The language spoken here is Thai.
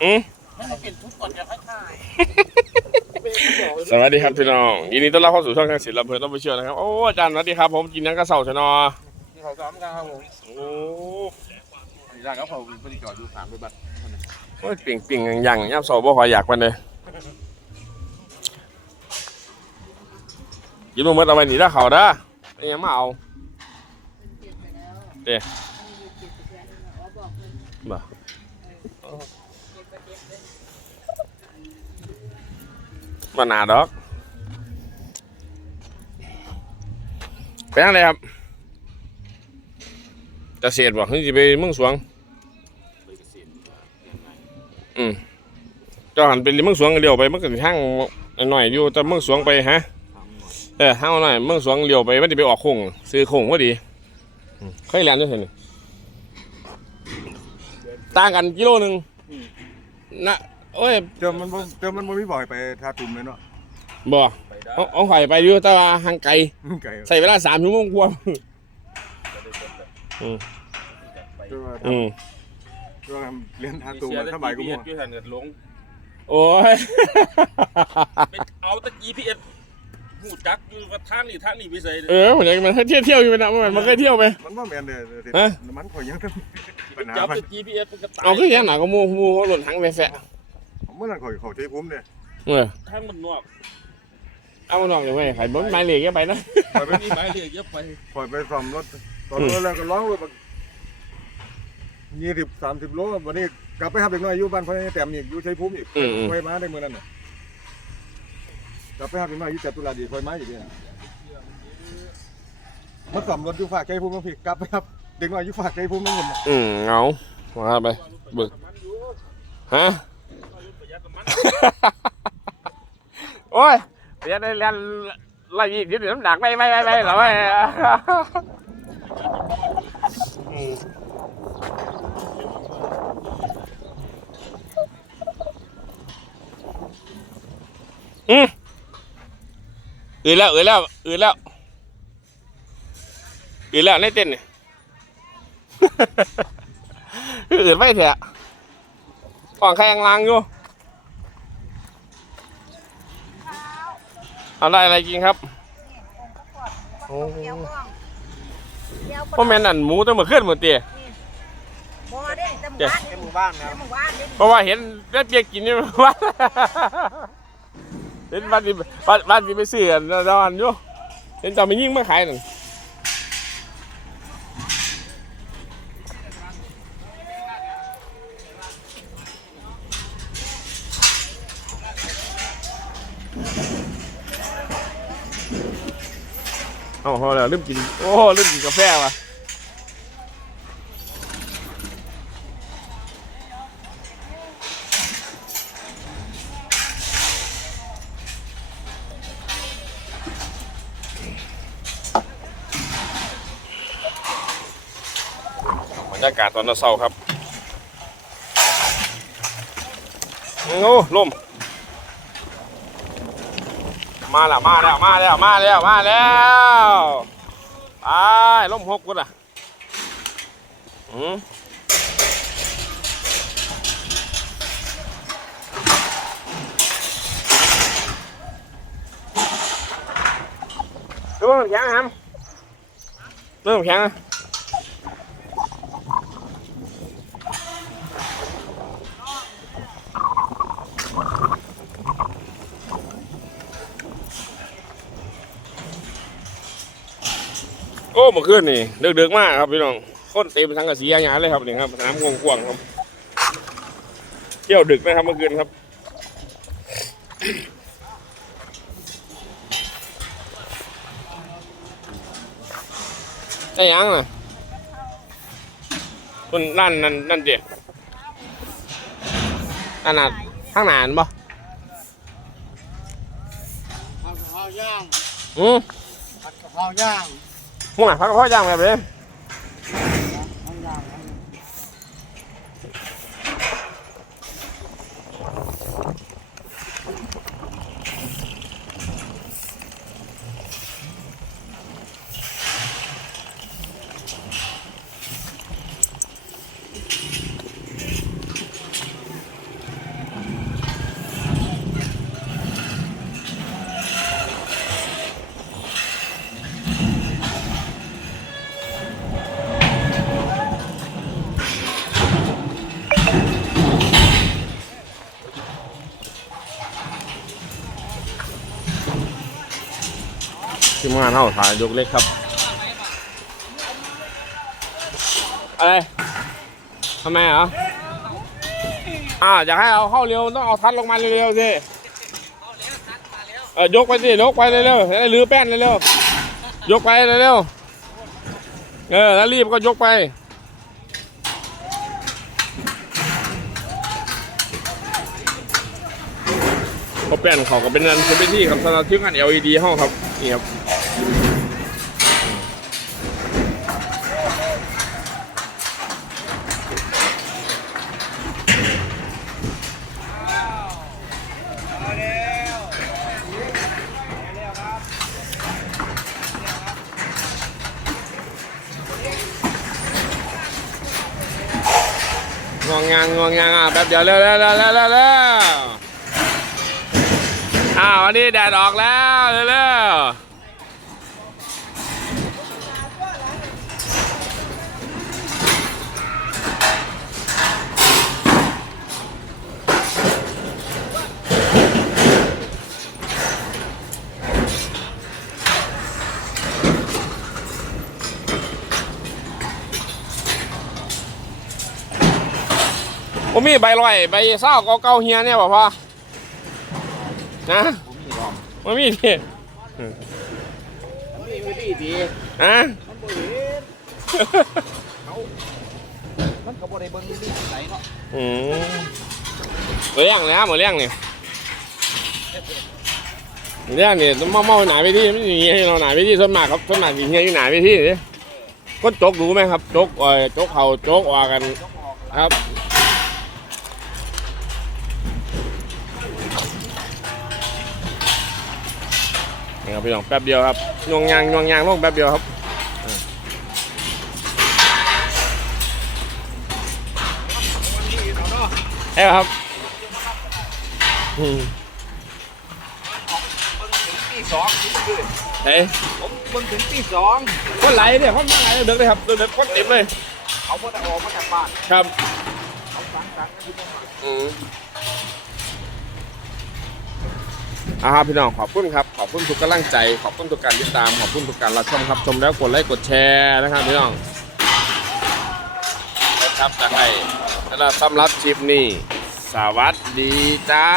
เอนจะสวัสดีครับพี่น้องยินดีต้อนรับเข้าสู่ช่องทางศิลป์ลำเพลินต้องไปเชื่อนะครับ โอ้อาจารย์สวัสดีครับ ผมกินยังกระเสาชนอที่เขาซ้อมกันครับผมโอ้ยากก็เขาบริจาคอยู่สามไปบัตรโอ้ยเปิ่งปิ่งอย่างย่ำเสาบ่คอยอยากมันเลยยินมาเมื่อตะวันหนีได้เขาด้อแต่ยังมาเอาเด้บ่ มาหนาดอกไปยังไงครับจะเสียดบ่หรือจะไปเมืองสวงอืมเจ้าหันไปเมืองสวงเลี้ยวไปมันก็สิทางหน่อยๆอยู่แต่เมืองสวงไปฮะเออทางหน่อยเมืองสวงเลี้ยวไปมันจะไปออกคงซื้อคงพอดีอืมเคยเรียนด้วยเห็นต่างกันกิโลหนึ่งนะ โอ้ยเจอมันบ่เจอมันบ่มีบ่อยไปทาตุ่มเลยเนาะบ่เอาเอาข่อยไปอยู่แต่ว่าห่างไกลไก่ใส่เวลาสามชั่วโมงกว่าเจอว่าอืมเจอว่าเรียนทาตุ่มมันสบายกูมั่วยูหันเงินลงโอ้ยเอาแต่ GPS หูจักอยู่ว่าทางนี้ทางนี้ไปใส่เออเหมือนมันเคยเที่ยวเที่ยวอยู่นะมันมันเคยเที่ยวไป มันบ่แม่นเด้อฮะ มันข่อยยังต้องปัญหาจับมัน แต่ GPS มันก็ตาย เอาขึ้นยังหนาก็มูมูเขาหล่นทั้งไปแฟะเมื่อนั้นข่อยเข้าใจภูมิเด้เออทางมันนอกเอามานอกอย่างไรไข่บนไม้เหล็กไปนะข่อยไปมีหมายเลขเยอะไปข่อยไปซ่อมรถซ่อมรถแล้วก็ร้องรถบัก20 30โลวันนี้กลับไปหาเด็กน้อยอยู่บ้านพ่อแต้มอีกอยู่ชัยภูมิอีกอืมอืมไปมาได้มื้อนั้นน่ะกลับไปหาเด็กน้อยอยู่จตุรัสอีกค่อยมาอีกเนี่ยมาซ่อมรถอยู่ฝากชัยภูมิพี่กลับไปครับเด็กน้อยอยู่ฝากชัยภูมินั่นน่ะอืมเงามาไปเบิกฮะ โอ้ยเรียนเรียนไล่ยี่สิบน้ำหนักไม่ไม่ไม่ไม่หรอไม่อืมอือืดแล้วอืดแล้วอืดแล้วอืดแล้วในเต้นเนี่ยคือไม่เถอะก่อนใครยังล้างอยู่ เอาได้อะไรกินครับโอ้เดี๋ยวก่อนเดี๋ยวพ่อแม่นอั่นหมูต้องมาขึ้นหมดเตี้ยบ่ได้แต่หมู่บ้านเด้หมู่บ้านนะแต่หมู่บ้านเด้เพราะว่าเห็นแม่เปียกกินนี่ว่าเห็นบ้านที่บ้านบ้านที่ไปซื้อกันตอนอยู่เห็นตอนมันยิ่งมาขายนั่น เอาพอแล้วลืมกิน โอ้ลืมกินกาแฟว่ะบรรยากาศตอนเช้าครับ โอ้ลม มาแล้วมาแล้วมาแล้วมาแล้วมาแล้วไปล้มหกกุดอะอืมเริ่มแข็งครับเริ่มแข็งนะ โอ้เมื่อคืนนี่เดือดๆมากครับพี่น้องคนเต็มทั้งกระสีอย่างนี้เลยครับนี่ครับสนามกว้างๆครับเที่ยวดึกนะครับเมื่อคืนครับไอ้ยังน่ะคนนั่นนั่นนั่นเจ็บนั่นน่ะข้างหนานบ่ผัดกะเพราย่างอืมผัดกะเพราย่าง ห่วยพักกระเพาะย่างแบบนี้ ทีมงานเท่าถ่ายยกเล็กครับ อะไรทำไมเหรออ่าอยากให้เอาเข้าเร็วต้องเอาทัดลงมาเร็วๆสิเออยกไปสิยกไปเร็วๆให้ลื้อแป้นเร็วๆยกไปเร็วๆเออแล้วรีบก็ยกไปเขาแป้นเขาก็เป็นนันเป็นที่ครับสำหรับที่งาน LED ห้องครับ นี่ครับงวงงางงวง อ้าวอันนี้แดดออกแล้วเร็วผมมีใบลอยใบเศร้าเก่าเฮียเนี่ยบ่พ่อ นะมันมีดิมีวิธีดีฮะมันบ่เห็นมันก็บ่ได้เบิ่งวิธีไหนเนาะอืมหมดเรื่องเลยครับหมดเรื่องนี่หมดเรื่องนี่ต้องมาเมาหนาไปที่ไม่มีให้เราหนาไปที่ส่วนมากครับส่วนมากสิเฮียอยู่หนาไปที่นี่ก็จกรู้ไหมครับจกเอ่อจกเขาจกว่ากันครับ นี่ครับพี่น้องแป๊บเดียวครับงวงยางงวงยางลงแป๊บเดียวครับอ่าใช่ครับอืมเบิ่งถึงตีสองนี่คือเฮ้ยผมเบิ่งถึงตีสองคนไหลเนี่ยคนมาไหลเดินเลยครับเดินเลยคนเต็มเลย เขาบ่ได้ออกมาจากบ้าน ครับเขาสั่งสั่งกันอยู่ตรงนั้น อืมอ่าครับพี่น้องขอบคุณครับ ขอบคุณทุกกำลังใจ ขอบคุณทุกการติดตาม ขอบคุณทุกการรับชมครับ ชมแล้วกดไลค์กดแชร์นะครับพี่น้องนะครับจะให้แล้วสำหรับชิปนี้สวัสดีจ้า